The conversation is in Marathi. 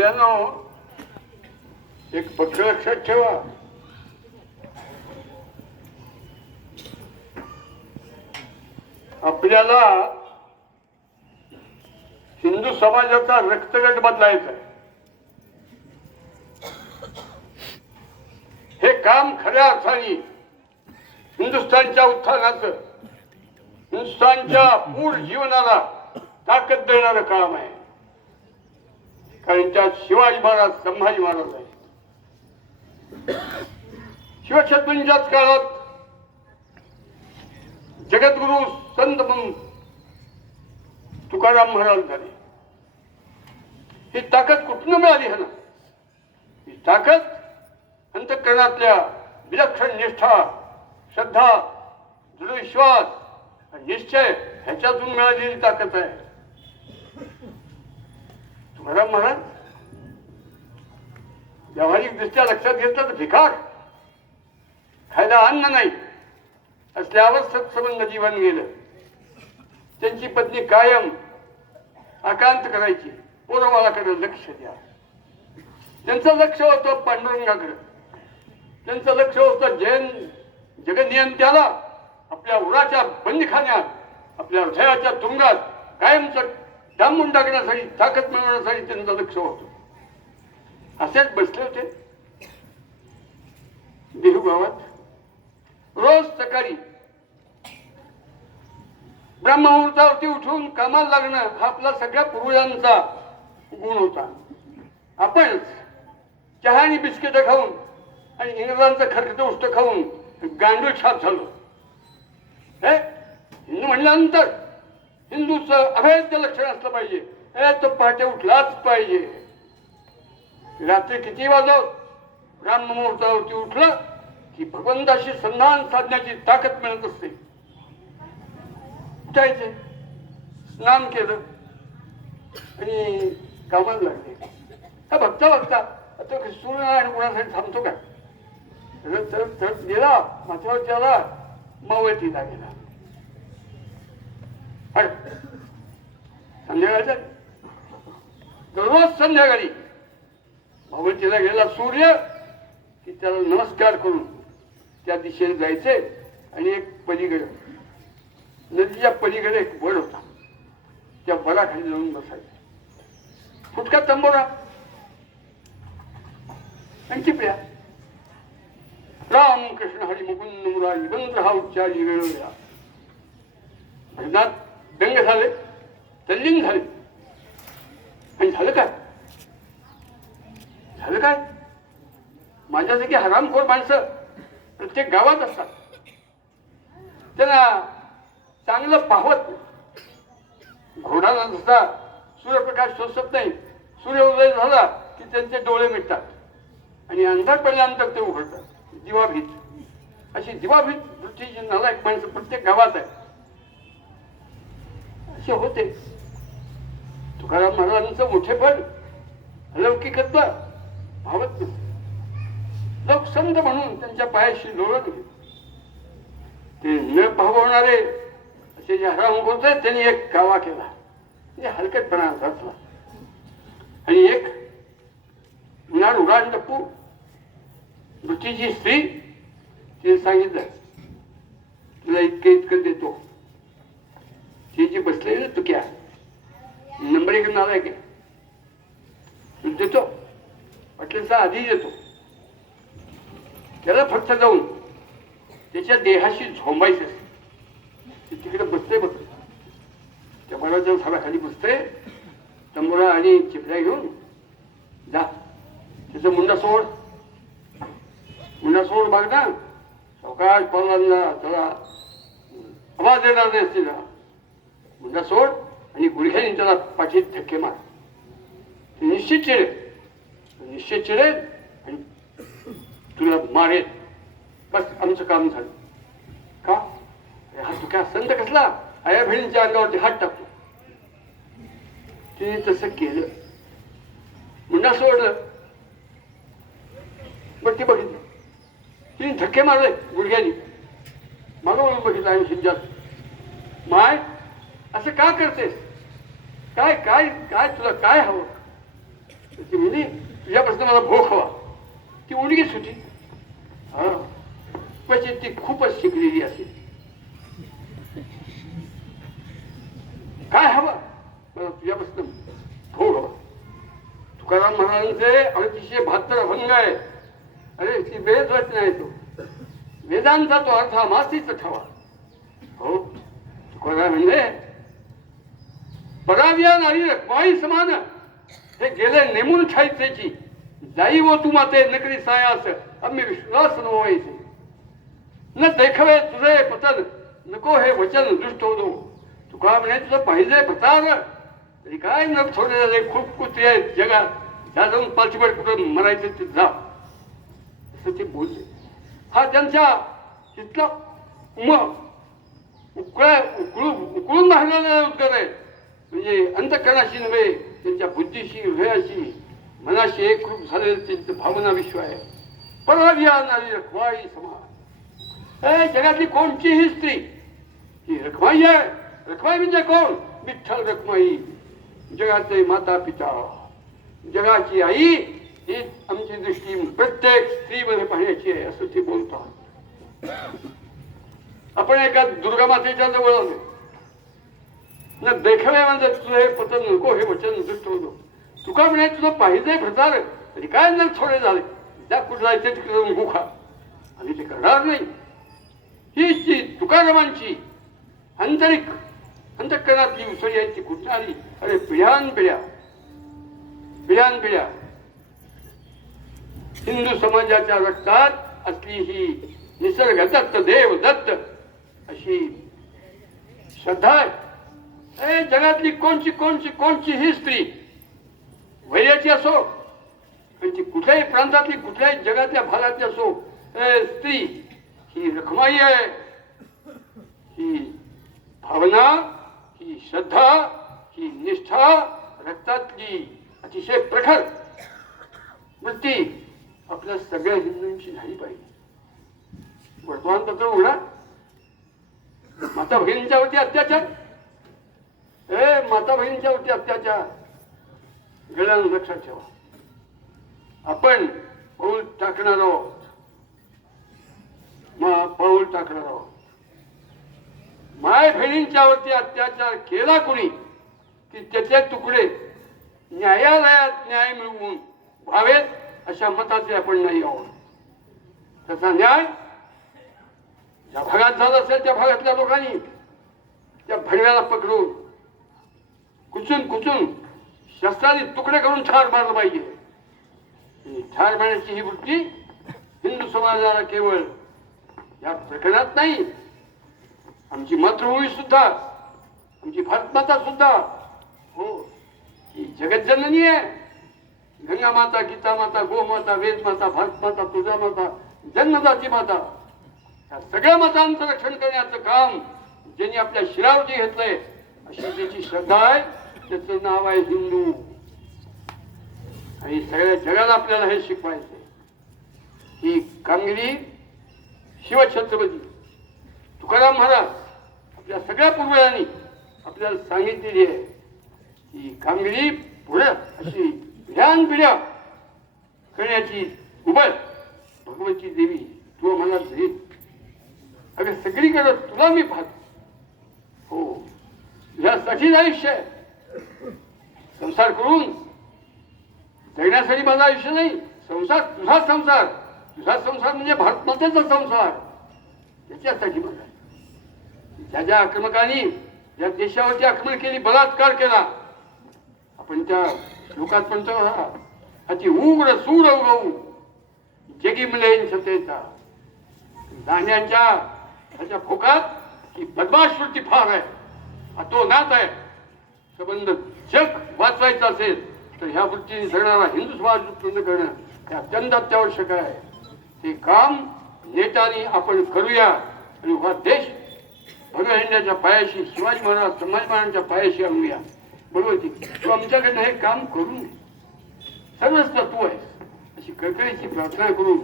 यानो हो. एक पक्ष लक्षात ठेवा. आपल्याला हिंदू समाजाचा रक्तगट बदलायचा आहे. हे काम खऱ्या अर्थाने हिंदुस्थानच्या उत्थानाचं हिंदुस्थानच्या मूळ जीवनाला ताकद देणारं काम आहे. कारण त्यात शिवाजी महाराज संभाजी महाराज आहे शिवछत्रपतींच्याच काळात जगद्गुरु संत म्हणून तुकाराम महाराज झाले. ही ताकद कुठून मिळाली ना ही ताकद अंतकरणातल्या विलक्षण निष्ठा श्रद्धा दृढविश्वास आणि निश्चय ह्याच्यातून मिळालेली ताकद आहे. तुकाराम म्हणा व्यावहारिक दृष्ट्या लक्षात घेतलं तर भिकार. खायला अन्न नाही असल्यावर सत्संग जीवन गेलं. त्यांची पत्नी कायम आकांत करायची. पोरवालाकडे लक्ष द्या. त्यांचं लक्ष होतं पांडुरंगाकडे. त्यांचं लक्ष होतं जैन जगनियंत्याला आपल्या उराच्या बंदखान्यात आपल्या हृदयाच्या तुंगात कायमचं डांबून टाकण्यासाठी ताकद मिळवण्यासाठी त्यांचं लक्ष होतो. असेच बसले होते. देहू गावात. रोज सकाळी ब्रह्ममुहूर्तावरती उठून कामाला लागणं हा आपला सगळ्या पूर्वजांचा गुण होता. आपण चहा आणि बिस्किट खाऊन आणि इंग्रजांचं खरकट उष्ट खाऊन गांडूळ छाप झालो. हे? हिंदू म्हणल्यानंतर हिंदूचं अभेद्य लक्षण असलं पाहिजे. हे तो पहाटे उठलाच पाहिजे. रात्री किती वाजत ब्राह्म मुहूर्तावरती उठलं की भगवंताशी संधान साधण्याची ताकद मिळत असते. उठायचे. स्नान केलं. आणि कामाला लागले. का बघता बघता. आता सूर्यनारायण कोणासाठी थांबतो का? तर गेला. माथ्यावरती आला. मावळतीला गेला. संध्याकाळच्या दररोज संध्याकाळी. भगवतीला गेला सूर्य की त्याला नमस्कार करून त्या दिशेने जायचे आणि एक पलीकडे नदीच्या पलीकडे एक वड होता. त्या वडाखाली जाऊन बसायचं. फुटका तंबोरा. आणि चिपया राम कृष्ण हरी मुकुंद मुरारी मंत्र हा उच्चारी वेळोवेळा भजनात व्यंग झाले तल्लीन झाले. आणि झालं काय? झालं काय? माझ्यासारखी हरामखोर माणसं प्रत्येक गावात असतात. त्यांना चांगलं पाहत नाही. घोडाला जसा सूर्यप्रकाश शोषत नाही सूर्योदय झाला की त्यांचे डोळे मिटतात. आणि अंधार पडल्यानंतर ते उघडतात. दिवाभीत अशी दिवाभीत वृत्तीची नालायक माणसं प्रत्येक गावात आहे शिष्य होते. तुकाराम महाराजांचं मोठेपण अलौकिकत्व भावत नव्हतं लोक समज म्हणून त्यांच्या पायाशी लोळत ते न भावणारे असे जे हराम होते त्यांनी एक कावा केला. म्हणजे हलकटपणा घातला आणि एक उन्हाळ उडान टप्पू वृत्तीची स्त्री तिने सांगितलं तुला इतकं इतकं देतो. ती जी बसलेली ना तुक्या नंबर एक नाव आहे की देतो. वाटलं आधी देतो. त्याला फक्त जाऊन त्याच्या देहाशी झोंबायचं असते तिकडे बसते बघ त्या वडाच्या झाडाखाली बसते तंबुरा आणि चिपऱ्या घेऊन जा. त्याचं मुंडा सोड. मुंडा सोड बघ ना सावकाश पडला त्याला आवाज देणार नाही असतील मुंडा सोड आणि गुडघ्याने त्याला पाठीत धक्के मार. निश्चित चिडेल. निश्चित चिडेल आणि तुला मारेल. बस आमचं काम झालं. का? अरे हा तुका संत कसला? आया बहिणीच्या अंगावरती हात टाकतो. तिने तसं केलं. मुंडा सोडलं. पण ती बघितलं. तिने धक्के मारले गुडघ्यानी. मागवून बघितलं आणि शिंजात माय असं का करतेस? काय काय काय तुला काय हवं? ती म्हणजे तुझ्यापासून मला भोख हवा. ती उडगीच होती हा. म्हणजे ती खूपच शिकलेली असेल. काय हवं? मला तुझ्यापासून भोग हवा. तुकाराम महाराजांचे अडतीसशे बहात्तर अभंग आहे. अरे ती वेद रचना आहे तो. वेदांचा तो अर्थ मातीच ठवा. हो. तुकाराम म्हणजे बघाव्या नारी पायी समान. हे गेले नेमून छायतेची जाई वो तू माते नकरी सायास आम्ही विश्वास नवायचे. न देखवे तुझे पतन नको हे वचन दुष्ट होतो तुका म्हणे तुझं पाहिजे पतार तरी काय न थोडे झाले खूप कुत्री आहेत जगात. त्या जाऊन पाचवड कुठं मरायचे ते जा. असं ते बोलले. हा त्यांच्या तिथला उम उकळा उकळू उकळून राहिलेला उद्गार आहे. म्हणजे अंतकरणाशी नव्हे त्यांच्या बुद्धीशी हृदयाशी मनाशी एकरूप झालेलं त्यांचं भावना विश्व आहे. पराव्या रखवाई समाज. जगातली कोणतीही स्त्री ही रखवाई आहे. रखवाई म्हणजे कोण? विठ्ठल रखमाई जगाचे माता पिता जगाची आई ही आमची दृष्टी प्रत्येक स्त्रीमध्ये पाहण्याची आहे असं ते बोलतात. आपण एका दुर्गा मातेच्या जवळ आलो न देखावे म्हणजे तुझं हे पतन नको हे वचन दुष्ट होतो. तुका म्हणे तुझं पाहिजे प्रचार तरी काय न थोडे झाले? त्या कुठं जायचं तिकडे जाऊन गुखा आणि ते करणार नाही. ही जी तुकारामांची आंतरिक अंतकरणातली उसळी आहे ती कुठं आली? अरे पिढ्यान पिढ्या पिढ्यान पिढ्या हिंदू समाजाच्या रक्तात असली ही निसर्ग दत्त देव दत्त अशी श्रद्धा आहे. ए, जगातली कोणची कोणची कोणची ही स्त्री वैर्याची असो आणि ती कुठल्याही प्रांतातली कुठल्याही जगातल्या भागातली असो ए, स्त्री ही रखमाई आहे. ही भावना ही श्रद्धा ही निष्ठा रक्तातली अतिशय प्रखर. वृत्ती आपल्या सगळ्या हिंदूंची झाली पाहिजे. वर्तमानपत्र उघडा. माता भगिनींच्यावरती अत्याचार. ए माता बहिणींच्यावरती अत्याचार. गळ्यानं लक्षात ठेवा. आपण पाऊल टाकणार आहोत. मग पाऊल टाकणार आहोत. माय बहिणींच्यावरती अत्याचार केला कोणी? की त्याचे तुकडे न्यायालयात न्याय मिळवून व्हावेत अशा मताचे आपण नाही आहोत. त्याचा न्याय ज्या भागात झाला असेल त्या भागातल्या लोकांनी त्या भडव्याला पकडून कुचून कुचून शस्त्राचे तुकडे करून ठार मारलं पाहिजे. छाट ठार मारण्याची ही वृत्ती हिंदू समाजाला केवळ या प्रकरणात नाही आमची मातृभूमी सुद्धा आमची भारतमाता सुद्धा हो ही जगज्जननी आहे. गंगा माता गीता माता गोमाता वेद माता भारत माता तुळजा माता जन्मदाती माता या सगळ्या मतांचं रक्षण करण्याचं काम ज्यांनी आपल्या शिरावरती घेतलंय अशी त्याची श्रद्धा आहे. त्याचं नाव आहे हिंदू. आणि सगळ्या जगाला आपल्याला हे शिकवायचंय ही कामगिरी शिवछत्रपती. तुकाराम महाराज आपल्या सगळ्या पूर्वजांनी आपल्याला सांगितलेली आहे ही कामगिरी पुढे अशी ध्यान पिढ्या करण्याची उभय भगवती देवी तू मला देत अगं सगळीकडे तुला मी पाहतो. हो. कठीण आयुष्य आहे. संसार करून जगण्यासाठी माझं आयुष्य नाही संसार तुझा संसार. तुझा संसार म्हणजे भारतमातेचा संसार. त्याच्यासाठी माझा ज्या ज्या आक्रमकांनी या देशावरती आक्रमण केली बलात्कार केला आपण त्या श्लोकात म्हणतो अति उग्र सूर उगवू जगी मिळेल सतेचा दाण्यांच्या त्याच्या फोकात ही बदमाश वृत्ती फार आहे. तो नाच आहे. संबंध जग वाचवायचं असेल तर ह्या वृत्तीने जगणारा हिंदू समाज उत्पन्न करणं हे अत्यंत अत्यावश्यक आहे. ते काम नेटाने आपण करूया आणि हा देश भगवहिंद्याच्या पायाशी शिवाजी महाराज संभाजी महाराजांच्या पायाशी आणूया. बरोबर ती तू आमच्याकडनं हे काम करू नये सर्वच तत्व आहे अशी कळकळीची प्रार्थना करून